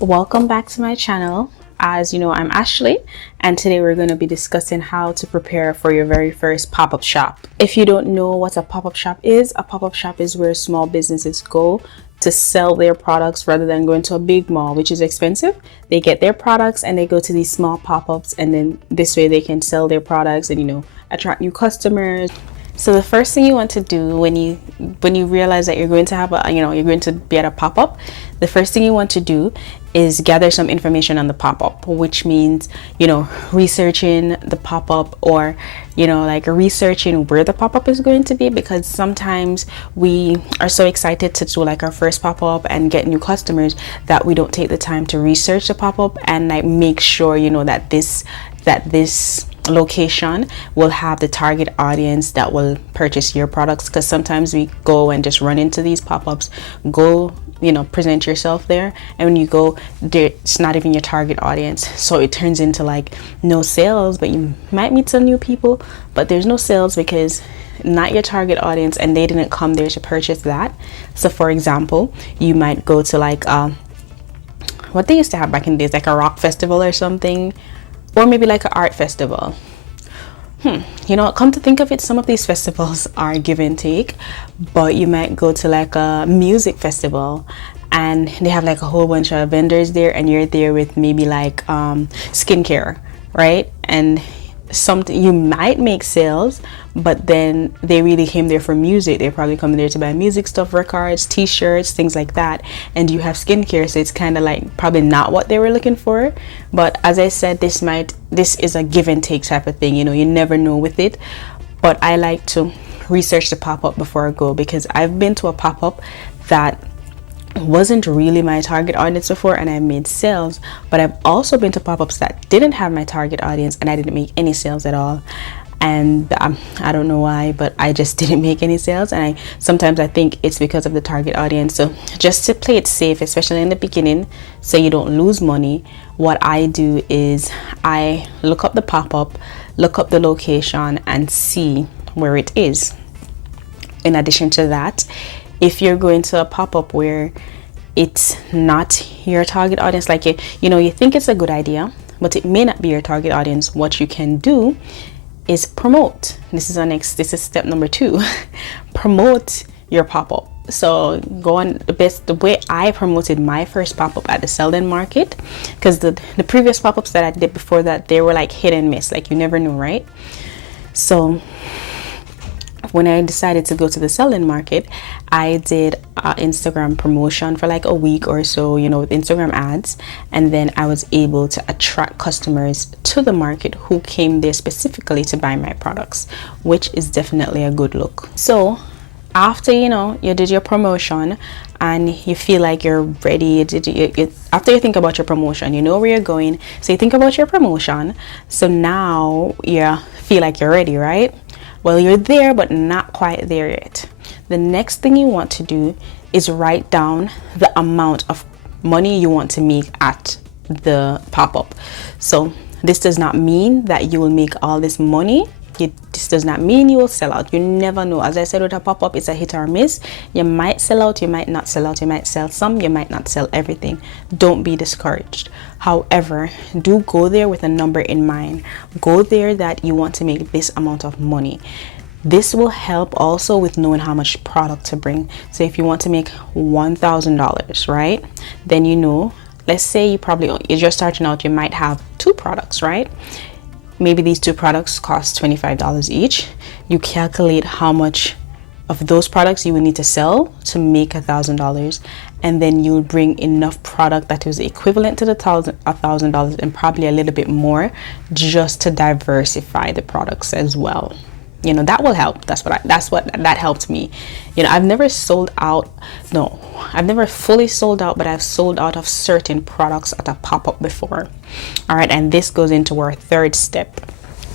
Welcome back to my channel. As you know, I'm Ashley, and today we're going to be discussing how to prepare for your very first pop-up shop. If you don't know what a pop-up shop is where small businesses go to sell their products rather than going to a big mall, which is expensive. They get their products and they go to these small pop-ups, and then this way they can sell their products and attract new customers. So the first thing you want to do when you realize that you're going to have you're going to be at a pop-up, the first thing you want to do is gather some information on the pop-up, which means researching the pop-up, or like researching where the pop-up is going to be, because sometimes we are so excited to do like our first pop-up and get new customers that we don't take the time to research the pop-up and like make sure that this location will have the target audience that will purchase your products. Because sometimes we go and just run into these pop-ups, present yourself there, and when you go there, it's not even your target audience, so it turns into like no sales, but you might meet some new people, but there's no sales because not your target audience and they didn't come there to purchase that. So for example, you might go to like what they used to have back in the days, like a rock festival or something, or maybe like an art festival. Come to think of it, some of these festivals are give and take, but you might go to like a music festival and they have like a whole bunch of vendors there, and you're there with maybe like skincare, right? And something, you might make sales, but then they really came there for music. They probably come there to buy music stuff, records, t-shirts, things like that, and you have skincare, so it's kind of like probably not what they were looking for. But as I said, this is a give and take type of thing. You never know with it, but I like to research the pop-up before I go, because I've been to a pop-up that wasn't really my target audience before and I made sales, but I've also been to pop-ups that didn't have my target audience and I didn't make any sales at all. And I don't know why, but I just didn't make any sales, and sometimes I think it's because of the target audience. So just to play it safe, especially in the beginning, so you don't lose money, what I do is I look up the pop-up, look up the location, and see where it is. In addition to that, if you're going to a pop-up where it's not your target audience, like you think it's a good idea, but it may not be your target audience, what you can do is promote. This is step number 2. Promote your pop-up. So go on. The way I promoted my first pop-up at the Selden Market, because the previous pop-ups that I did before that, they were like hit and miss, like you never know, right? So when I decided to go to the Selden Market, I did Instagram promotion for like a week or so, with Instagram ads, and then I was able to attract customers to the market who came there specifically to buy my products, which is definitely a good look. So after you did your promotion and you feel like you're ready, after you think about your promotion, you know where you're going, so you think about your promotion, so now you feel like you're ready, right? Well, you're there, but not quite there yet. The next thing you want to do is write down the amount of money you want to make at the pop-up. So this does not mean that you will make all this money. This does not mean you will sell out. You never know. As I said, with a pop-up, it's a hit or miss. You might sell out, you might not sell out, you might sell some, you might not sell everything. Don't be discouraged. However, do go there with a number in mind. Go there that you want to make this amount of money. This will help also with knowing how much product to bring. So if you want to make $1,000, right? Then let's say you're just starting out, you might have 2 products, right? Maybe these 2 products cost $25 each. You calculate how much of those products you will need to sell to make $1,000, and then you'll bring enough product that is equivalent to the $1,000 and probably a little bit more, just to diversify the products as well. That will help. That helped me. I've never fully sold out, but I've sold out of certain products at a pop-up before. All right, and this goes into our third step.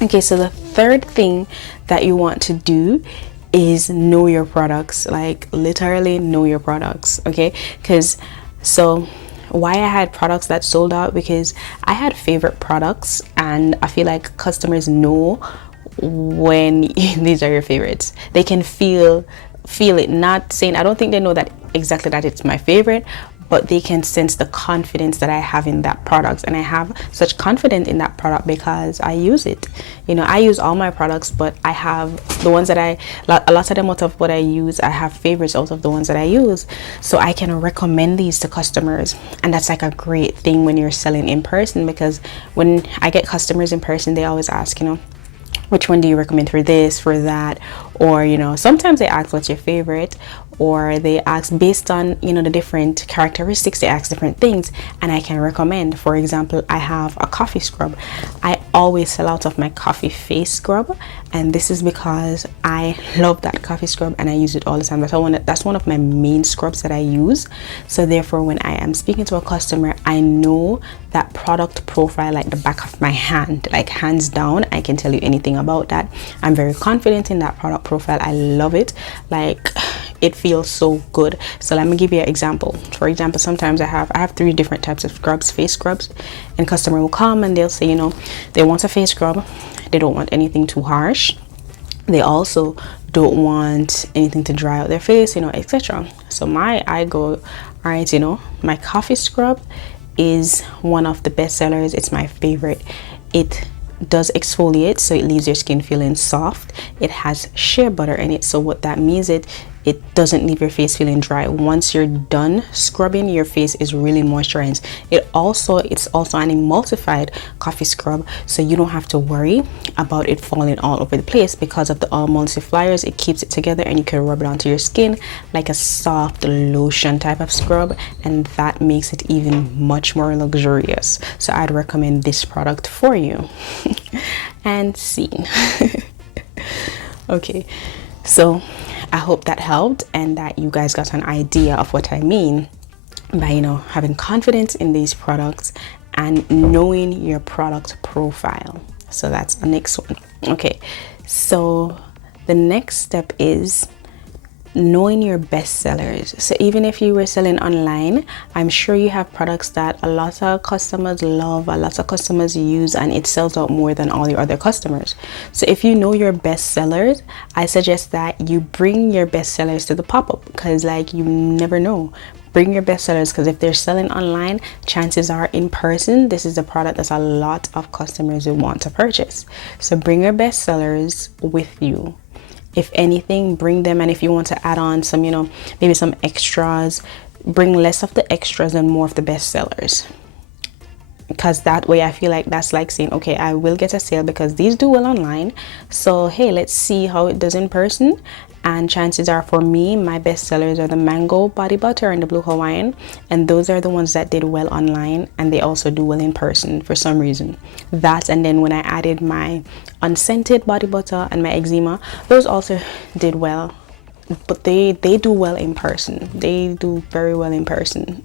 Okay, so the third thing that you want to do is know your products, like literally know your products. Okay, why I had products that sold out, because I had favorite products, and I feel like customers know when these are your favorites. They can feel it, not saying, I don't think they know that exactly that it's my favorite, but they can sense the confidence that I have in that product. And I have such confidence in that product because I use it. You know, I use all my products, but I have the ones that a lot of them out of what I use, I have favorites out of the ones that I use. So I can recommend these to customers. And that's like a great thing when you're selling in person, because when I get customers in person, they always ask, you know, which one do you recommend for this, for that? Or, you know, sometimes they ask what's your favorite, or they ask based on, you know, the different characteristics, they ask different things, and I can recommend. For example, I have a coffee scrub. I always sell out of my coffee face scrub, and this is because I love that coffee scrub and I use it all the time. That's one of my main scrubs that I use. So therefore, when I am speaking to a customer, I know that product profile like the back of my hand, like hands down. I can tell you anything about that. I'm very confident in that product profile. I love it. Like, it feels so good. So let me give you an example. For example, sometimes I have 3 different types of scrubs, face scrubs, and customer will come and they'll say, you know, they want a face scrub. They don't want anything too harsh. They also don't want anything to dry out their face, you know, etc. So I go, all right, you know, my coffee scrub is one of the best sellers. It's my favorite. It does exfoliate, so it leaves your skin feeling soft. It has shea butter in it, so what that means, it doesn't leave your face feeling dry. Once you're done scrubbing, your face is really moisturized. It's also an emulsified coffee scrub, so you don't have to worry about it falling all over the place. Because of the emulsifiers, it keeps it together and you can rub it onto your skin like a soft lotion type of scrub, and that makes it even much more luxurious. So I'd recommend this product for you. And scene. Okay, so I hope that helped and that you guys got an idea of what I mean by, you know, having confidence in these products and knowing your product profile. So that's the next one. Okay, so the next step is knowing your best sellers. So even if you were selling online, I'm sure you have products that a lot of customers love, a lot of customers use, and it sells out more than all your other customers. So if you know your best sellers, I suggest that you bring your best sellers to the pop-up, because like, you never know. Bring your best sellers, because if they're selling online, chances are in person, this is a product that's a lot of customers will want to purchase. So bring your best sellers with you. If anything, bring them, and if you want to add on some, you know, maybe some extras, bring less of the extras and more of the best sellers. Because that way I feel like that's like saying, okay, I will get a sale because these do well online, so hey, let's see how it does in person. And chances are, for me, my best sellers are the mango body butter and the blue Hawaiian, and those are the ones that did well online, and they also do well in person for some reason. That, and then when I added my unscented body butter and my eczema, those also did well, but they do well in person. They do very well in person.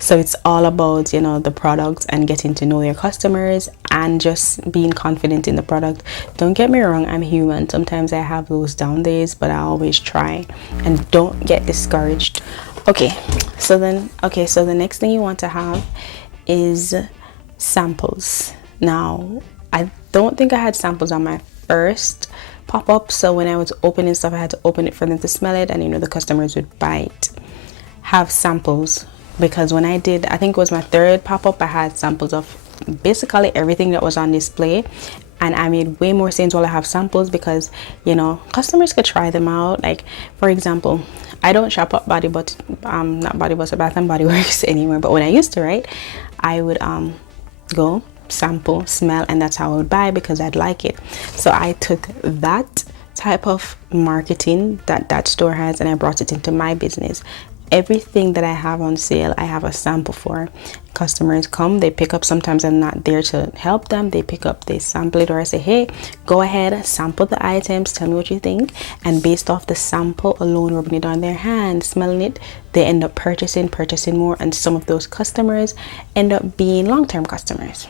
So it's all about, you know, the product and getting to know your customers and just being confident in the product. Don't get me wrong, I'm human. Sometimes I have those down days, but I always try, and don't get discouraged. Okay, so the next thing you want to have is samples. Now, I don't think I had samples on my first pop-up, so when I was opening stuff, I had to open it for them to smell it, and you know, the customers would buy it. Have samples, because when I did, I think it was my third pop-up, I had samples of basically everything that was on display, and I made way more sales while I have samples, because, you know, customers could try them out. Like, for example, I don't shop at Bath and Body Works anymore, but when I used to, right, I would go sample, smell, and that's how I would buy, because I'd like it. So I took that type of marketing that store has, and I brought it into my business. Everything that I have on sale, I have a sample for. Customers come, they pick up. Sometimes I'm not there to help them. They pick up, they sample it, or I say, hey, go ahead, sample the items, tell me what you think. And based off the sample alone, rubbing it on their hand, smelling it, they end up purchasing more. And some of those customers end up being long-term customers.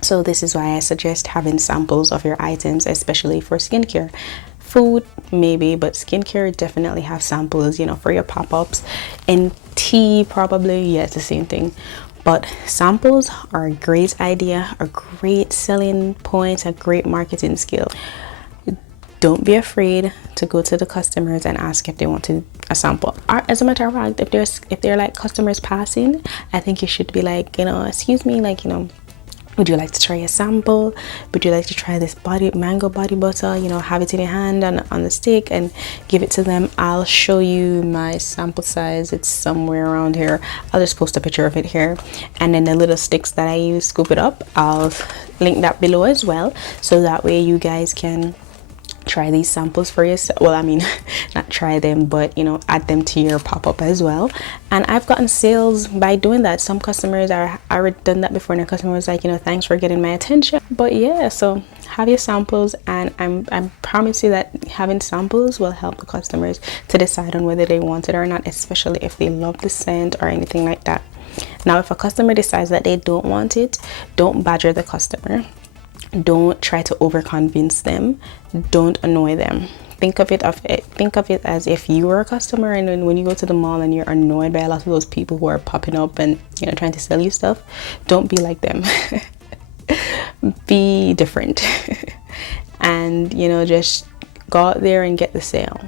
So this is why I suggest having samples of your items, especially for skincare. Food maybe, but skincare, definitely have samples, you know, for your pop-ups. And tea, probably, yeah, it's the same thing. But samples are a great idea, a great selling point, a great marketing skill. Don't be afraid to go to the customers and ask if they wanted a sample. Or, as a matter of fact, if they're like customers passing, I think you should be like, excuse me, like, would you like to try a sample? Would you like to try this mango body butter? Have it in your hand on the stick and give it to them. I'll show you my sample size. It's somewhere around here. I'll just post a picture of it here. And then the little sticks that I use, scoop it up. I'll link that below as well. So that way you guys can try these samples for yourself. Well, I mean, not try them, but add them to your pop-up as well. And I've gotten sales by doing that. Some customers I already done that before, and the customer was like, thanks for getting my attention. But yeah, so have your samples, and I promise you that having samples will help the customers to decide on whether they want it or not, especially if they love the scent or anything like that. Now, if a customer decides that they don't want it, don't badger the customer. Don't try to overconvince them. Don't annoy them. Think of it as if you were a customer, and then when you go to the mall and you're annoyed by a lot of those people who are popping up and trying to sell you stuff, don't be like them. Be different. And just go out there and get the sale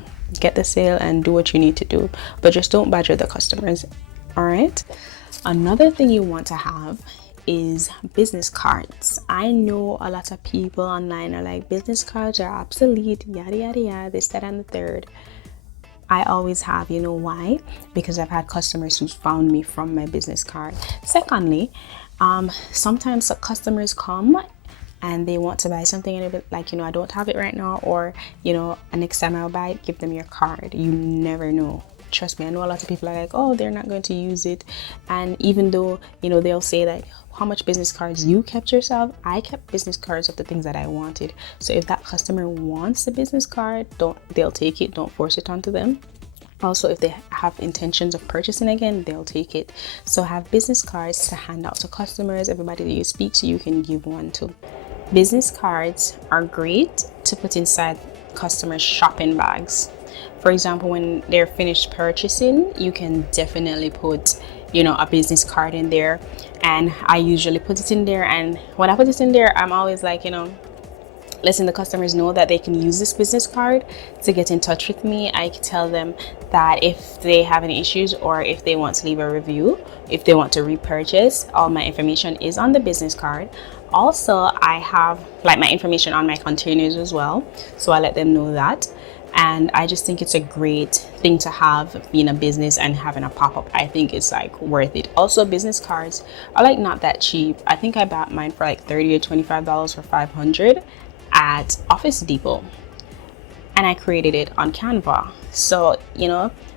and do what you need to do, but just don't badger the customers. All right. Another thing you want to have is business cards. I know a lot of people online are like, business cards are obsolete, yada yada yada, this, that, and the third. I always have. Why? Because I've had customers who's found me from my business card. Secondly, sometimes the customers come and they want to buy something and they're like, I don't have it right now, or next time I'll buy it, give them your card. You never know. Trust me, I know a lot of people are like, oh, they're not going to use it. And even though they'll say like, how much business cards you kept yourself, I kept business cards of the things that I wanted. So if that customer wants a business card, they'll take it. Don't force it onto them. Also, if they have intentions of purchasing again, they'll take it. So have business cards to hand out to customers. Everybody that you speak to, you can give one to. Business cards are great to put inside customers' shopping bags. For example, when they're finished purchasing, you can definitely put a business card in there. And I usually put it in there, and when I put it in there, I'm always like, letting the customers know that they can use this business card to get in touch with me. I can tell them that if they have any issues, or if they want to leave a review, if they want to repurchase, all my information is on the business card. Also, I have like my information on my containers as well, so I let them know that. And I just think it's a great thing to have, being a business and having a pop-up. I think it's like worth it. Also, business cards are like not that cheap. I think I bought mine for like $30 or $25 for 500 at Office Depot, and I created it on Canva. So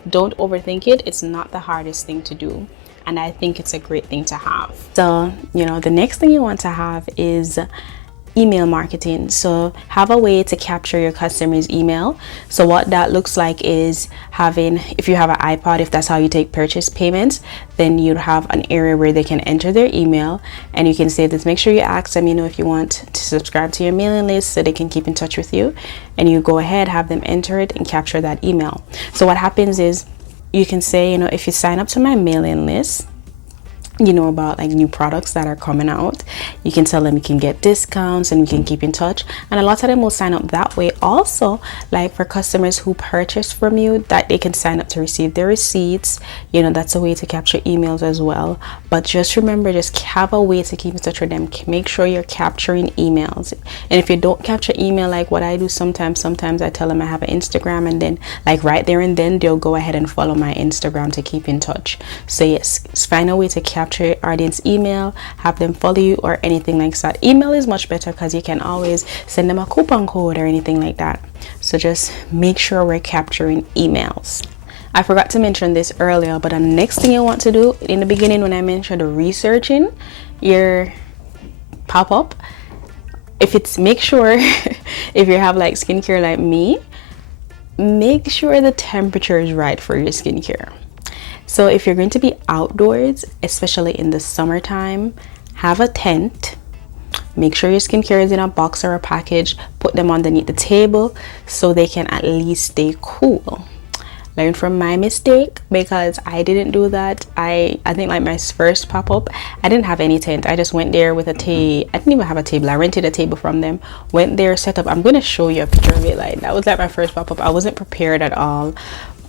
don't overthink it. It's not the hardest thing to do, and I think it's a great thing to have. So the next thing you want to have is email marketing. So have a way to capture your customers' email. So what that looks like is having, if you have an iPod, if that's how you take purchase payments, then you'd have an area where they can enter their email, and you can say this. Make sure you ask them, if you want to subscribe to your mailing list so they can keep in touch with you, and you go ahead, have them enter it and capture that email. So what happens is you can say, if you sign up to my mailing list, about like new products that are coming out, you can tell them you can get discounts and we can keep in touch, and a lot of them will sign up that way. Also, like for customers who purchase from you, that they can sign up to receive their receipts. That's a way to capture emails as well. But just remember, just have a way to keep in touch with them. Make sure you're capturing emails. And if you don't capture email, like what I do sometimes I tell them I have an Instagram, and then like right there and then they'll go ahead and follow my Instagram to keep in touch. So yes, find a way to capture your audience email, have them follow you, or anything like that. Email is much better because you can always send them a coupon code or anything like that. So just make sure we're capturing emails. I forgot to mention this earlier, but the next thing you want to do in the beginning, when I mentioned researching your pop-up, make sure if you have like skincare like me, make sure the temperature is right for your skincare. So if you're going to be outdoors, especially in the summertime, have a tent. Make sure your skincare is in a box or a package. Put them underneath the table so they can at least stay cool. learn from my mistake, because I didn't do that. I think like my first pop-up, I didn't have any tent. I just went there with a table. I didn't even have a table. I rented a table from them, went there, set up. I'm gonna show you a picture of it. Like, that was like my first pop-up. I wasn't prepared at all,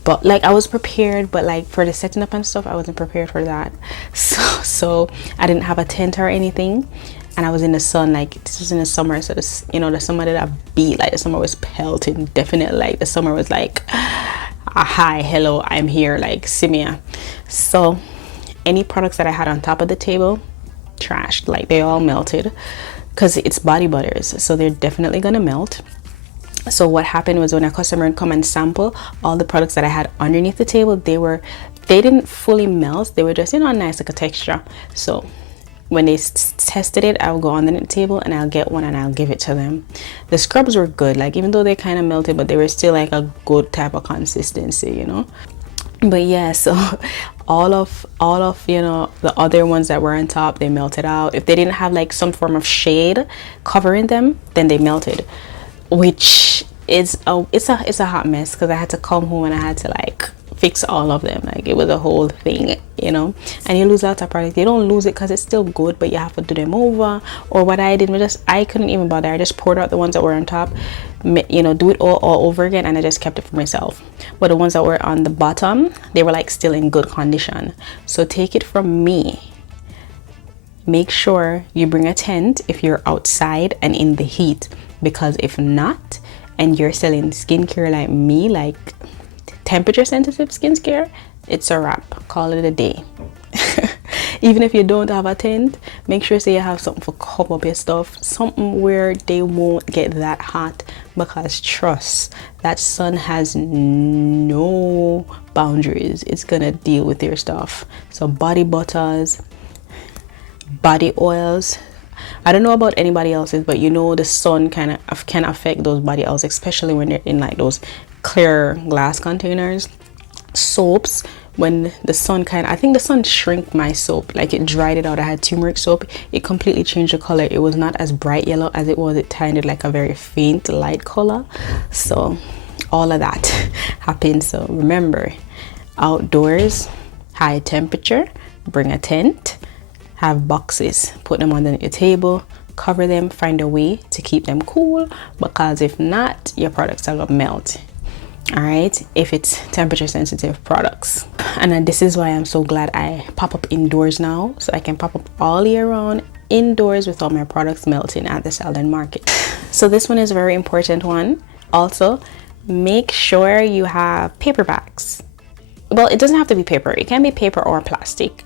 but like I was prepared, but like for the setting up and stuff, I wasn't prepared for that. So I didn't have a tent or anything, and I was in the sun. Like, this was in the summer, so this, you know, the summer that I beat, like the summer was pelting, definitely. Like the summer was like, hi, hello, I'm here, like Simia. So any products that I had on top of the table, trashed. Like, they all melted, because it's body butters, so they're definitely gonna melt. So what happened was, when a customer would come and sample all the products that I had underneath the table, they didn't fully melt. They were just, you know, nice, like a texture. So when they tested it, I'll go on the table and I'll get one and I'll give it to them. The scrubs were good, like, even though they kind of melted, but they were still like a good type of consistency, you know. But yeah, so all of you know, the other ones that were on top, they melted out. If they didn't have like some form of shade covering them, then they melted, which is it's a hot mess, because I had to come home and I had to like fix all of them. Like, it was a whole thing, you know. And you lose out a product. You don't lose it because it's still good, but you have to do them over. Or what I did was I couldn't even bother. I just poured out the ones that were on top, you know, do it all over again, and I just kept it for myself. But the ones that were on the bottom, they were like still in good condition. So take it from me, make sure you bring a tent if you're outside and in the heat, because if not, and you're selling skincare like me, like temperature sensitive skincare, it's a wrap. Call it a day. Even if you don't have a tent, make sure you have something for cover up your stuff, something where they won't get that hot, because trust, that sun has no boundaries. It's gonna deal with your stuff. So body butters, body oils, I don't know about anybody else's, but you know, the sun can affect those body oils, especially when they're in like those clear glass containers. Soaps, when the sun I think the sun shrinked my soap, like it dried it out. I had turmeric soap, it completely changed the color. It was not as bright yellow as it was. It turned like a very faint light color. So all of that happened. So remember, outdoors, high temperature, bring a tent, have boxes, put them under your table, cover them, find a way to keep them cool, because if not, your products are gonna melt. All right, if it's temperature sensitive products. And then this is why I'm so glad I pop up indoors now, so I can pop up all year round indoors with all my products melting at the Selden Market. So this one is a very important one. Also, make sure you have paper bags. Well, it doesn't have to be paper, it can be paper or plastic,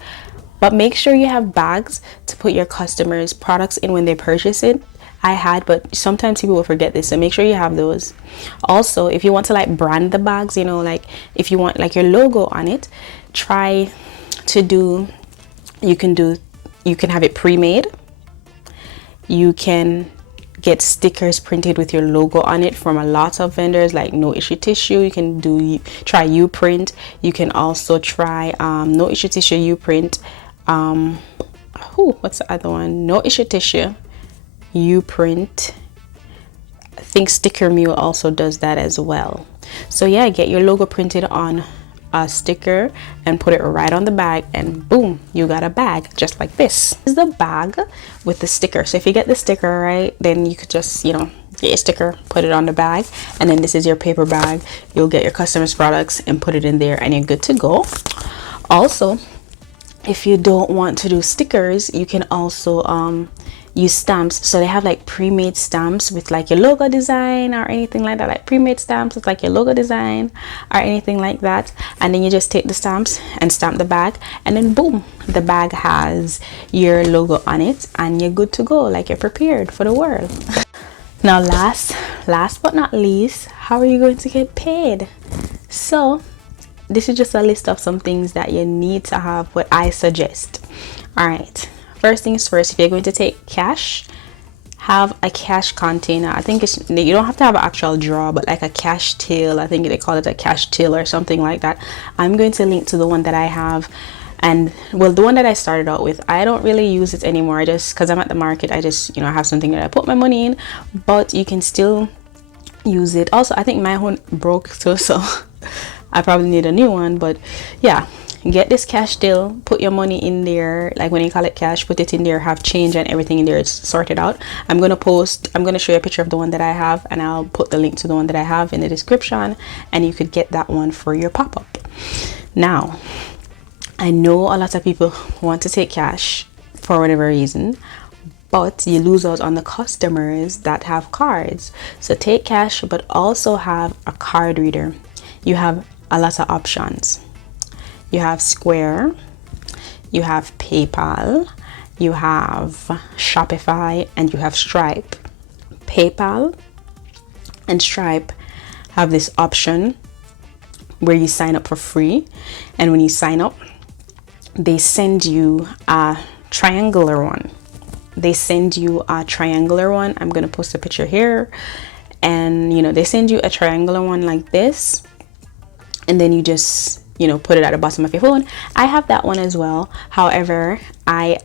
but make sure you have bags to put your customers' products in when they purchase it. I had, but sometimes people will forget this, so make sure you have those. Also, if you want to like brand the bags, you know, like if you want like your logo on it, try to do, you can have it pre-made. You can get stickers printed with your logo on it from a lot of vendors, like No Issue Tissue. You can try Uprint. You can also try No Issue Tissue, Uprint. What's the other one? No Issue Tissue, Uprint. I think Sticker Mule also does that as well. So yeah, get your logo printed on a sticker and put it right on the bag, and boom, you got a bag just like this. This is the bag with the sticker. So if you get the sticker right, then you could just, you know, get your sticker, put it on the bag, and then this is your paper bag. You'll get your customers' products and put it in there, and you're good to go. Also, if you don't want to do stickers, you can also use stamps. So they have like pre-made stamps with like your logo design or anything like that, like pre-made stamps with like your logo design or anything like that. And then you just take the stamps and stamp the bag, and then boom, the bag has your logo on it, and you're good to go, like you're prepared for the world. Now last but not least, how are you going to get paid? So this is just a list of some things that you need to have, what I suggest. All right, first things first, if you're going to take cash, have a cash container. I think you don't have to have an actual drawer, but like a cash till. I think they call it a cash till or something like that. I'm going to link to the one that I have, and well, the one that I started out with. I don't really use it anymore. I just, because I'm at the market, I just, you know, I have something that I put my money in, but you can still use it. Also, I think my one broke too, so I probably need a new one, but yeah, get this cash deal, put your money in there. Like when you call it cash, put it in there, have change and everything in there. It's sorted out. I'm gonna show you a picture of the one that I have, and I'll put the link to the one that I have in the description, and you could get that one for your pop-up. Now, I know a lot of people want to take cash for whatever reason, but you lose out on the customers that have cards. So take cash, but also have a card reader. You have a lot of options. You have Square, you have PayPal, you have Shopify, and you have Stripe. PayPal and Stripe have this option where you sign up for free, and when you sign up, they send you a triangular one. I'm gonna post a picture here, and they send you a triangular one like this, and then you just put it at the bottom of your phone. I have that one as well. However, I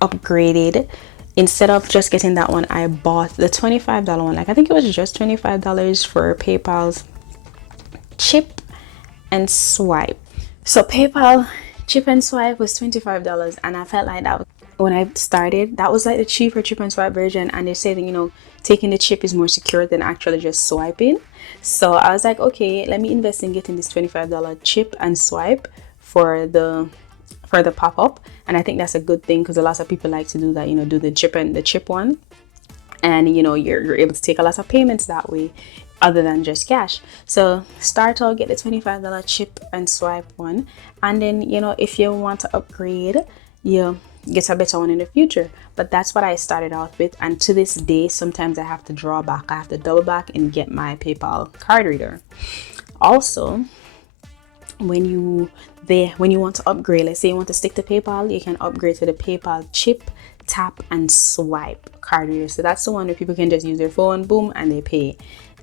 upgraded. Instead of just getting that one, I bought the $25 one. Like, I think it was just $25 for PayPal's chip and swipe. So PayPal chip and swipe was $25, and I felt like that was, when I started, that was like the cheaper chip and swipe version, and they say that taking the chip is more secure than actually just swiping. So I was like, okay, let me invest in getting this $25 chip and swipe for the pop-up. And I think that's a good thing, because a lot of people like to do that, do the chip one, and you're able to take a lot of payments that way other than just cash. So start out, get the $25 chip and swipe one, and then if you want to upgrade, you get a better one in the future. But that's what I started out with, and to this day sometimes I have to draw back, I have to double back and get my PayPal card reader. Also, when you want to upgrade, let's say you want to stick to PayPal, you can upgrade to the PayPal chip, tap and swipe card reader. So that's the one where people can just use their phone, boom, and they pay,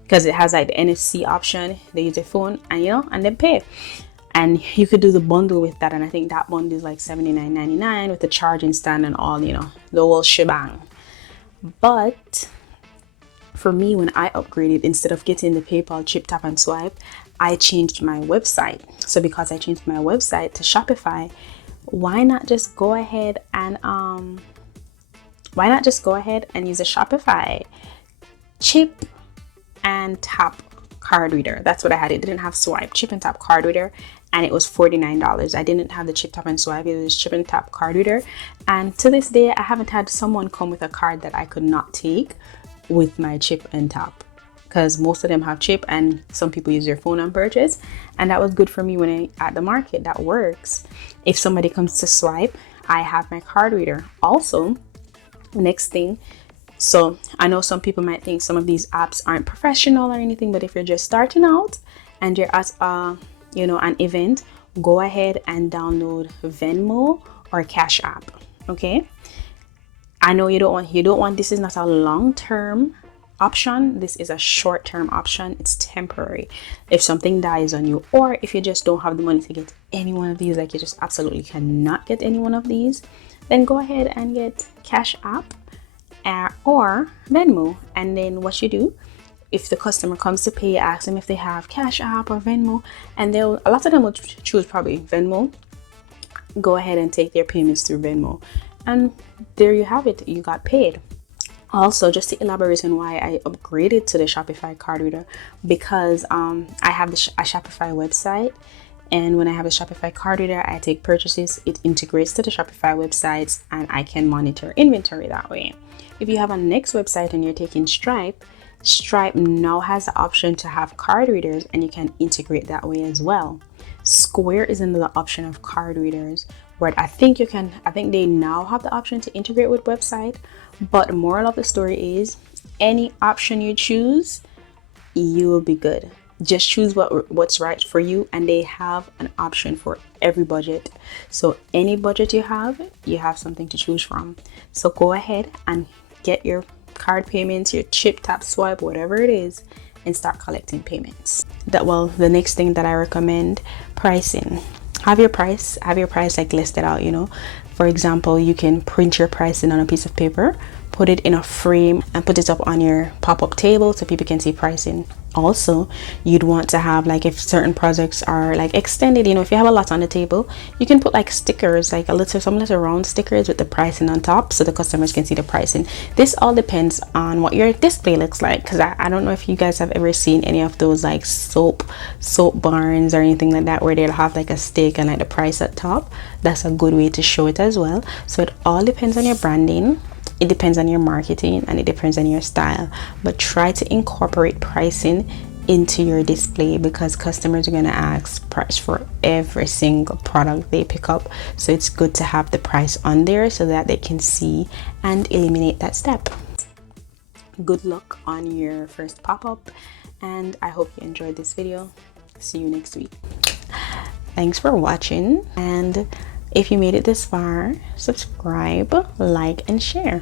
because it has like the NFC option. They use their phone and and then pay. And you could do the bundle with that, and I think that bundle is like $79.99 with the charging stand and all, the whole shebang. But for me, when I upgraded, instead of getting the PayPal chip, tap and swipe, I changed my website. So because I changed my website to Shopify, why not just go ahead and use a Shopify chip and tap card reader? That's what I had. It didn't have swipe, chip and tap card reader, and it was $49. I didn't have the chip, tap and swipe. It was chip and tap card reader. And to this day, I haven't had someone come with a card that I could not take with my chip and tap, because most of them have chip and some people use their phone and purchase. And that was good for me when I at the market. That works. If somebody comes to swipe, I have my card reader. Also, next thing, so I know some people might think some of these apps aren't professional or anything, but if you're just starting out and you're at an event, go ahead and download Venmo or Cash App. Okay, I know you don't want this is not a long-term option. This is a short-term option. It's temporary. If something dies on you, or if you just don't have the money to get any one of these, like you just absolutely cannot get any one of these, then go ahead and get Cash App or Venmo. And then what you do, if the customer comes to pay, ask them if they have Cash App or Venmo, and a lot of them will choose probably Venmo. Go ahead and take their payments through Venmo, and there you have it, you got paid. Also, just to elaborate on why I upgraded to the Shopify card reader, because I have a Shopify website, and when I have a Shopify card reader, I take purchases, it integrates to the Shopify websites, and I can monitor inventory that way. If you have a next website and you're taking Stripe now has the option to have card readers, and you can integrate that way as well. Square is another option of card readers, where I think they now have the option to integrate with website. But the moral of the story is, any option you choose, you will be good. Just choose what's right for you, and they have an option for every budget. So any budget you have something to choose from. So go ahead and get your card payments, your chip, tap, swipe, whatever it is, and start collecting payments. The next thing that I recommend, pricing. Have your price like listed out. For example, you can print your pricing on a piece of paper, put it in a frame, and put it up on your pop-up table so people can see pricing. Also, you'd want to have, like, if certain projects are like extended, you know, if you have a lot on the table, you can put like stickers, like some little round stickers with the pricing on top, so the customers can see the pricing. This all depends on what your display looks like, because I don't know if you guys have ever seen any of those like soap barns or anything like that, where they'll have like a stick and like the price at top. That's a good way to show it as well. So it all depends on your branding, it depends on your marketing, and it depends on your style. But try to incorporate pricing into your display, because customers are going to ask price for every single product they pick up. So it's good to have the price on there so that they can see and eliminate that step. Good luck on your first pop-up, and I hope you enjoyed this video. See you next week. Thanks for watching, and if you made it this far, subscribe, like, and share.